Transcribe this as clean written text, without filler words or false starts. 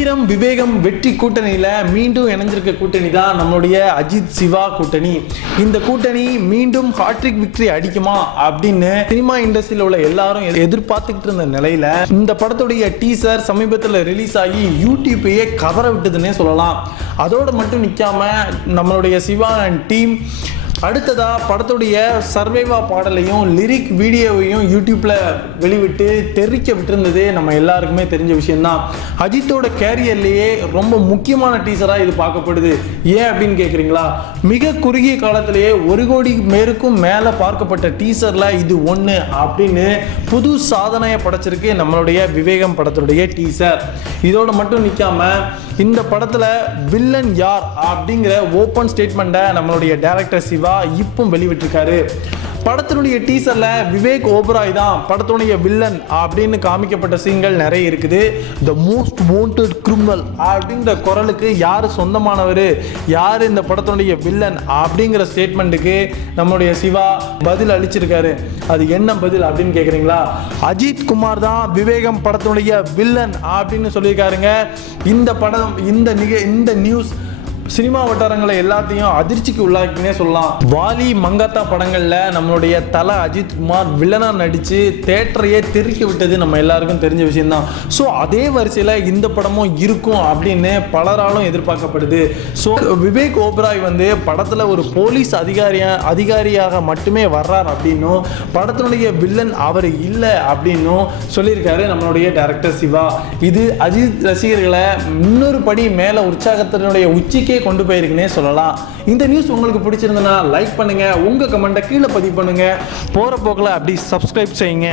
வீரம் விவேகம் வெற்றி கூட்டணியில மீண்டும் இணைஞ்சிருக்க கூட்டணி தான் நம்மளுடைய அஜித் சிவா கூட்டணி. இந்த கூட்டணி மீண்டும் ஹாட்ரிக் விக்டரி அடிக்குமா அப்படின்னு சினிமா இண்டஸ்ட்ரியில உள்ள எல்லாரும் எதிர்பார்த்துக்கிட்டு இருந்த நிலையில இந்த படத்துடைய டீசர் சமீபத்தில் ரிலீஸ் ஆகி யூடியூப்பையே கவர விட்டதுன்னே சொல்லலாம். அதோடு மட்டும் நிற்காம நம்மளுடைய சிவா அண்ட் டீம் அடுத்ததா படத்துடைய சர்வைவா பாடலையும் லிரிக் வீடியோவையும் யூடியூப்ல வெளிவிட்டு தெரிவிக்க விட்டிருந்தது நம்ம எல்லாருக்குமே தெரிஞ்ச விஷயம்தான். அஜித்தோட கேரியர்லேயே ரொம்ப முக்கியமான டீசரா இது பார்க்கப்படுது. ஏன் அப்படின்னு கேட்குறீங்களா? மிக குறுகிய காலத்திலேயே 1 கோடி பேருக்கும் மேலே பார்க்கப்பட்ட டீசர்ல இது ஒன்று அப்படின்னு புது சாதனையை படைச்சிருக்கு நம்மளுடைய விவேகம் படத்துடைய டீசர். இதோட மட்டும் நிற்காம இந்த படத்துல வில்லன் யார் அப்படிங்கிற ஓப்பன் ஸ்டேட்மெண்ட்டை நம்மளுடைய டைரக்டர் சிவா இப்போ வெளிவிட்டிருக்காரு. படத்தினுடைய டீசர்ல விவேக் ஓபராய் தான் படத்துடைய வில்லன் அப்படின்னு காமிக்கப்பட்ட சீன்கள் நிறைய இருக்குது. த மோஸ்ட் வாண்டட் கிரிமினல் அப்படிங்கிற குரலுக்கு யார் சொந்தமானவர், யார் இந்த படத்துடைய வில்லன் அப்படிங்கிற ஸ்டேட்மெண்ட்டுக்கு நம்மளுடைய சிவா பதில் அளிச்சிருக்காரு. அது என்ன பதில் அப்படின்னு கேட்குறீங்களா? அஜித் குமார் தான் விவேகம் படத்துடைய வில்லன் அப்படின்னு சொல்லியிருக்காருங்க. இந்த படம் இந்த நியூஸ் சினிமா வட்டாரங்களை எல்லாத்தையும் அதிர்ச்சிக்கு உள்ளாக்கினே சொல்லலாம். வாலி மங்காத்தா படங்கள்ல நம்மளுடைய தல அஜித் குமார் வில்லனா நடிச்சு தேட்டரையே தெறிக்க விட்டது நம்ம எல்லாருக்கும் தெரிஞ்ச விஷயம்தான். ஸோ அதே வரிசையில் இந்த படமும் இருக்கும் அப்படின்னு பலராலும் எதிர்பார்க்கப்படுது. ஸோ விவேக் ஓபராய் படத்துல ஒரு போலீஸ் அதிகாரியாக மட்டுமே வர்றார் அப்படின்னும் படத்தினுடைய வில்லன் அவர் இல்லை அப்படின்னும் சொல்லியிருக்காரு நம்மளுடைய டைரக்டர் சிவா. இது அஜித் ரசிகர்களை இன்னொரு படி மேல உற்சாகத்தினுடைய உச்சிக்கே கொண்டு போயிருக்குன்னே சொல்லலாம். இந்த நியூஸ் உங்களுக்கு பிடிச்சிருந்தனா லைக் பண்ணுங்க, உங்க கமெண்ட்டை கீழே பதிவு பண்ணுங்க, போற போக்கில் அப்படி சப்ஸ்கிரைப் செய்யுங்க.